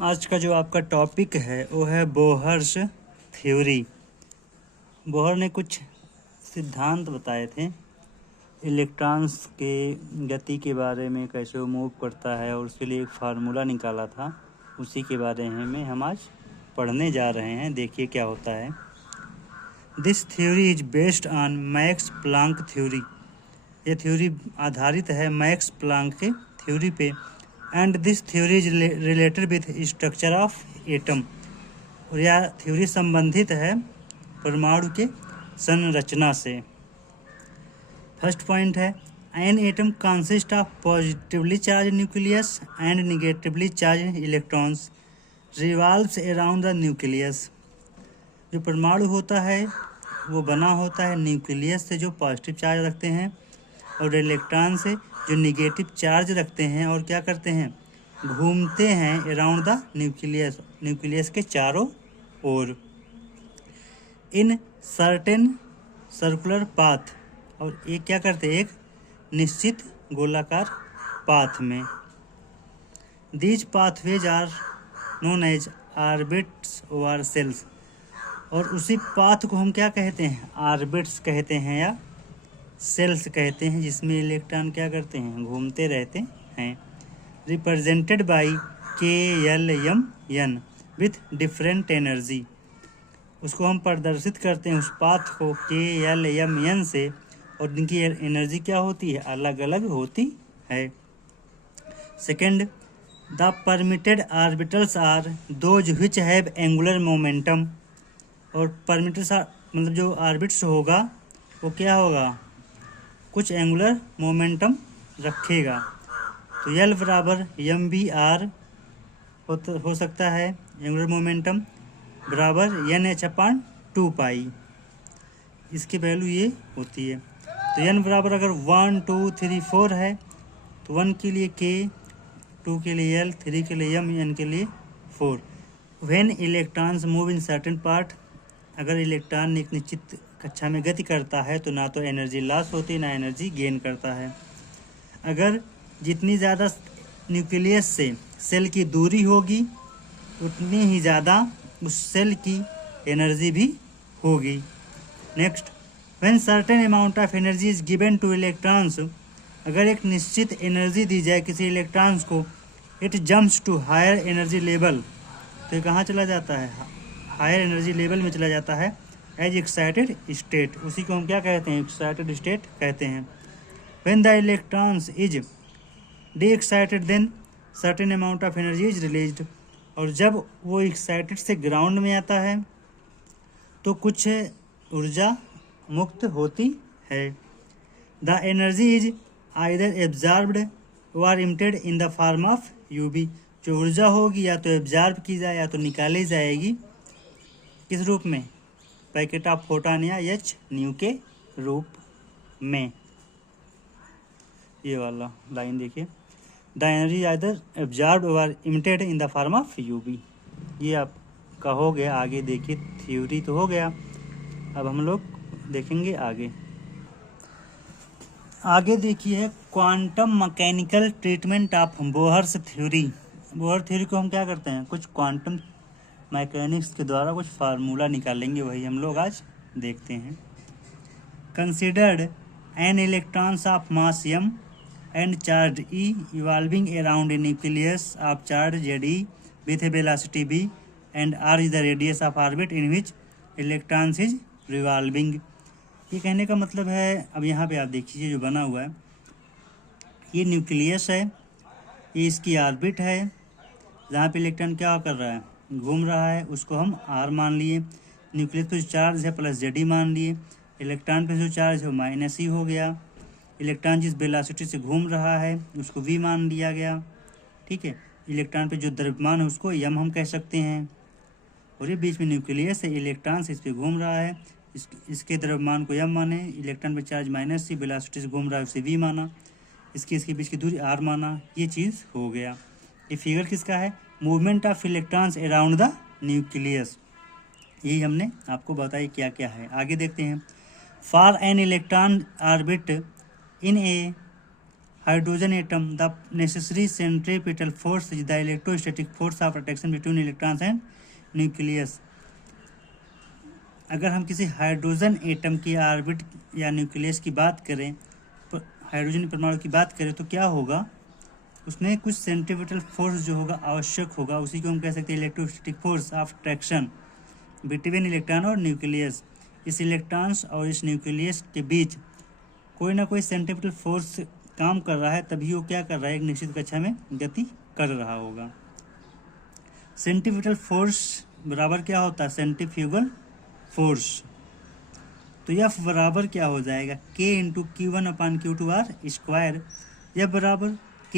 आज का जो आपका टॉपिक है वो है बोहर्स थ्योरी। बोहर ने कुछ सिद्धांत बताए थे इलेक्ट्रॉन्स के गति के बारे में, कैसे वो मूव करता है, और उसके लिए एक फार्मूला निकाला था। उसी के बारे में हम आज पढ़ने जा रहे हैं। देखिए क्या होता है। This theory is based on max Planck theory. ये थ्योरी आधारित है मैक्स प्लांक के थ्योरी पे। And this theory is related with structure of atom. और यह थ्योरी संबंधित है परमाणु के संरचना से। फर्स्ट पॉइंट है, an atom consist of positively charge nucleus and negatively charge electrons revolves around the nucleus. जो परमाणु होता है वो बना होता है न्यूक्लियस से, जो पॉजिटिव चार्ज रखते हैं, और इलेक्ट्रॉन से जो निगेटिव चार्ज रखते हैं, और क्या करते हैं, घूमते हैं अराउंड द न्यूक्लियस के चारों ओर इन सर्टेन सर्कुलर पाथ। और ये क्या करते हैं, एक निश्चित गोलाकार पाथ में। These pathways are known as orbits और सेल्स। और उसी पाथ को हम क्या कहते हैं, ऑर्बिट्स कहते हैं या सेल्स कहते हैं, जिसमें इलेक्ट्रॉन क्या करते हैं, घूमते रहते हैं। Represented by KLM with different energy. उसको हम प्रदर्शित करते हैं उस पाथ को KLM से, और इनकी एनर्जी क्या होती है, अलग अलग होती है। Second, the permitted orbitals are those which have angular momentum. और परमिटेड मतलब जो ऑर्बिट्स होगा वो क्या होगा, कुछ एंगुलर मोमेंटम रखेगा। तो L बराबर MVR हो सकता है, एंगुलर मोमेंटम बराबर NH/2π। इसकी वैल्यू ये होती है। तो N बराबर अगर 1 2 3 4 है तो 1 के लिए K, 2 के लिए L, 3 के लिए M, N के लिए 4। When electrons move in certain part. अगर इलेक्ट्रॉन एक निश्चित कक्षा में गति करता है तो ना तो एनर्जी लॉस होती है, ना एनर्जी गेन करता है। अगर जितनी ज़्यादा न्यूक्लियस से सेल की दूरी होगी उतनी ही ज़्यादा उस सेल की एनर्जी भी होगी। Next, when certain amount of energy is given to electrons. अगर एक निश्चित एनर्जी दी जाए किसी इलेक्ट्रॉन्स को, it jumps to higher energy level. तो ये कहाँ चला जाता है, हायर एनर्जी लेवल में चला जाता है एज एक्साइटेड स्टेट। उसी को हम क्या कहते हैं, एक्साइटेड स्टेट कहते हैं। When the electrons is de-excited then certain amount of energy is released. और जब वो एक्साइटेड से ग्राउंड में आता है तो कुछ ऊर्जा मुक्त होती है। The energy is either absorbed or emitted in the form of UV। जो ऊर्जा होगी या तो एब्जॉर्ब की जाए या तो निकाली जाएगी, किस रूप में, पैकेट ऑफ फोटॉन या hν के रूप में। ये वाला लाइन देखिए, the energy either absorbed or emitted in the form of UV। ये आपका हो गया। आगे देखिए, थ्योरी तो हो गया, अब हम लोग देखेंगे आगे। आगे देखिए, quantum mechanical treatment of Bohr's theory. Bohr theory को हम क्या करते हैं, कुछ क्वांटम मैकेनिक्स के द्वारा कुछ फार्मूला निकालेंगे, वही हम लोग आज देखते हैं। Considered an electrons of mass M and charge E evolving around a nucleus of charge ZE with A velocity V and R is the radius of orbit in which electrons is revolving. ये कहने का मतलब है, अब यहाँ पे आप देखिए जो बना हुआ है, ये न्यूक्लियस है, ये इसकी ऑर्बिट है, जहाँ पे इलेक्ट्रॉन क्या कर रहा है, घूम रहा है, उसको हम R मान लिए। न्यूक्लियस पे जो चार्ज है प्लस ZE मान लिए। इलेक्ट्रॉन पे जो चार्ज है -E हो गया। इलेक्ट्रॉन जिस वेलोसिटी से घूम रहा है उसको V मान लिया गया। ठीक है, इलेक्ट्रॉन पे जो द्रव्यमान है उसको M हम कह सकते हैं। और ये बीच में न्यूक्लियस है, इलेक्ट्रॉन से इस पर घूम रहा है, इसके द्रव्यमान को M माने। इलेक्ट्रॉन पे चार्ज -E, वेलोसिटी से घूम रहा है, उसे V माना। इसके बीच की दूरी R माना। ये चीज़ हो गया। ये फिगर किसका है, movement of electrons around the nucleus. यही हमने आपको बताया क्या क्या है। आगे देखते हैं। For an electron orbit in A hydrogen atom, the necessary centripetal force is the electrostatic force of attraction between electrons and nucleus. अगर हम किसी हाइड्रोजन एटम की ऑर्बिट या न्यूक्लियस की बात करें, हाइड्रोजन परमाणु की बात करें, तो क्या होगा, उसमें कुछ सेंट्रीपिटल फोर्स जो होगा आवश्यक होगा, उसी को हम कह सकते हैं electrostatic force of attraction between electron और न्यूक्लियस. इस इलेक्ट्रॉन्स और इस न्यूक्लियस के बीच कोई ना कोई सेंट्रीपिटल फोर्स काम कर रहा है, तभी वो क्या कर रहा है, एक निश्चित कक्षा में गति कर रहा होगा. सेंट्रीपिटल फोर्स बराबर क्या होता है, सेंट्रीफ्यूगल फोर्स. तो यह बराबर क्या हो जाएगा, K इंटू Q1/Q2R स्क्वायर. यह बराबर K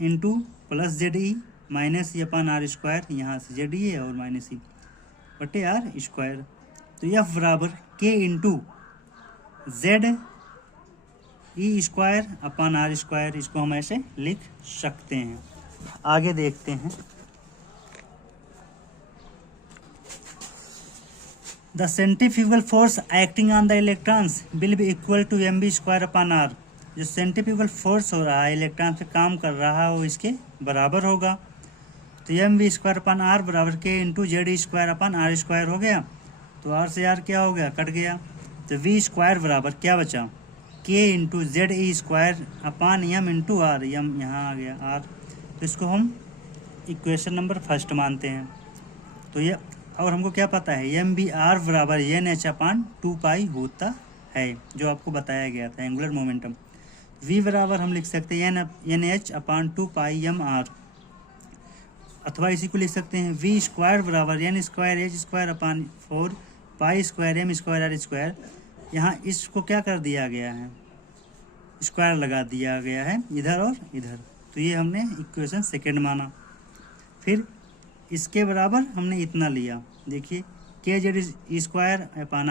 into plus ZE minus E upon R square, यहाँ से ZE है और माइनस E बटे R स्क्वायर. तो यह बराबर K into ZE square upon R square. इसको हम ऐसे लिख सकते हैं. आगे देखते हैं. The centrifugal force acting on the electrons will be equal to mv square upon R. जो सेंट्रीफ्यूगल फोर्स हो रहा है, इलेक्ट्रॉन पे काम कर रहा है, वो इसके बराबर होगा. तो mv स्क्वायर अपन R बराबर K into ZE square upon R square हो गया. तो R से R क्या हो गया, कट गया. तो v स्क्वायर बराबर क्या बचा, K into ZE square upon m into R. m यहाँ आ गया R. तो इसको हम इक्वेशन नंबर फर्स्ट मानते हैं. तो ये, और हमको क्या पता है, mvr बराबर NH अपान 2 होता है, जो आपको बताया गया था, एंगुलर मोमेंटम. v बराबर हम लिख सकते हैं NH अपान 2 mr, अथवा इसी को लिख सकते हैं v स्क्वायर बराबर n square h square upon 4 pi square m square r square. यहाँ इसको क्या कर दिया गया है, स्क्वायर लगा दिया गया है इधर और इधर. तो ये हमने इक्वेशन सेकेंड माना. फिर इसके बराबर हमने इतना लिया, देखिए KZ स्क्वायर अपान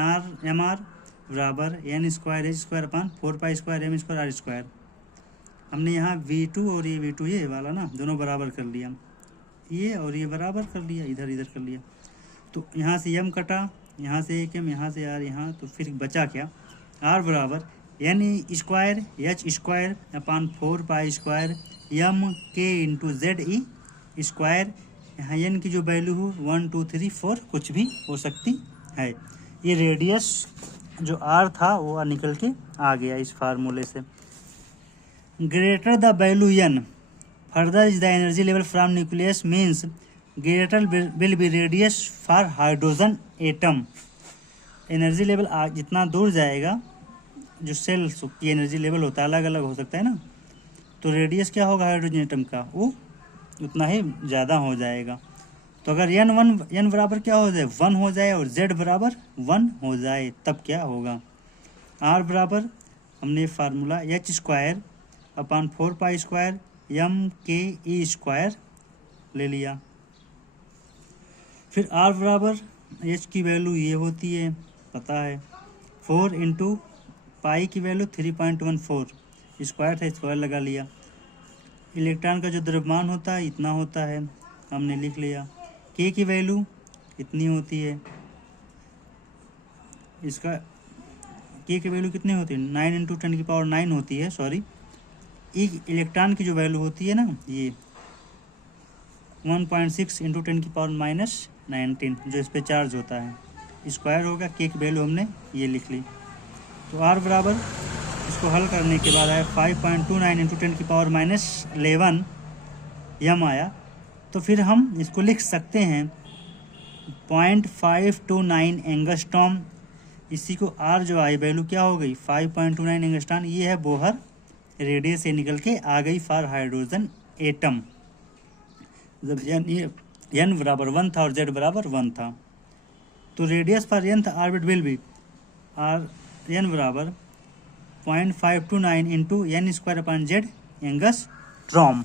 MR बराबर n square h square upon 4 pi square m square r square. हमने यहाँ V2 और ये V2 ये वाला ना दोनों बराबर कर लिया, ये और ये बराबर कर लिया, इधर इधर कर लिया. तो यहाँ से m कटा, यहाँ से एक m, यहाँ से r, यहाँ. तो फिर बचा क्या, r बराबर n square h square upon 4 pi square m k into ZE square. यहाँ n की जो वैल्यू हो 1 2 3 4 कुछ भी हो सकती है. ये रेडियस जो r था वो निकल के आ गया इस फार्मूले से. Greater the value n further is the energy level from nucleus means greater will be radius for hydrogen atom. Energy level जितना दूर जाएगा, जो सेल की एनर्जी लेवल होता है अलग अलग हो सकता है ना, तो रेडियस क्या होगा हाइड्रोजन एटम का, वो उतना ही ज़्यादा हो जाएगा. तो अगर n बराबर क्या हो जाए, 1 हो जाए और z बराबर 1 हो जाए, तब क्या होगा, r बराबर हमने formula h square upon 4 pi square m k e square ले लिया. फिर r बराबर h की वैल्यू ये होती है, पता है, 4 इंटू पाई की वैल्यू 3.14 स्क्वायर था, स्क्वायर लगा लिया. इलेक्ट्रॉन का जो द्रव्यमान होता है इतना होता है, हमने लिख लिया. K की वैल्यू इतनी होती है, इसका K की वैल्यू कितनी होती है, 9 इंटू 10⁹ होती है, सॉरी. इलेक्ट्रॉन की जो वैल्यू होती है ना, ये 1.6 इंटू 10⁻⁻19 जो इस पर चार्ज होता है, स्क्वायर होगा. K की वैल्यू हमने ये लिख ली. तो R बराबर इसको हल करने के बाद आया 5.29 इंटू 10⁻11 यम आया. तो फिर हम इसको लिख सकते हैं 0.529 एंगस्ट्रॉम. इसी को R जो आई वैल्यू क्या हो गई, 5.29 एंगस्ट्रॉम. ये है बोहर रेडियस से निकल के आ गई फॉर हाइड्रोजन एटम. जब n बराबर 1 था और z बराबर 1 था, तो radius for nth orbit will be n बराबर 0.529 into n square upon z angstrom.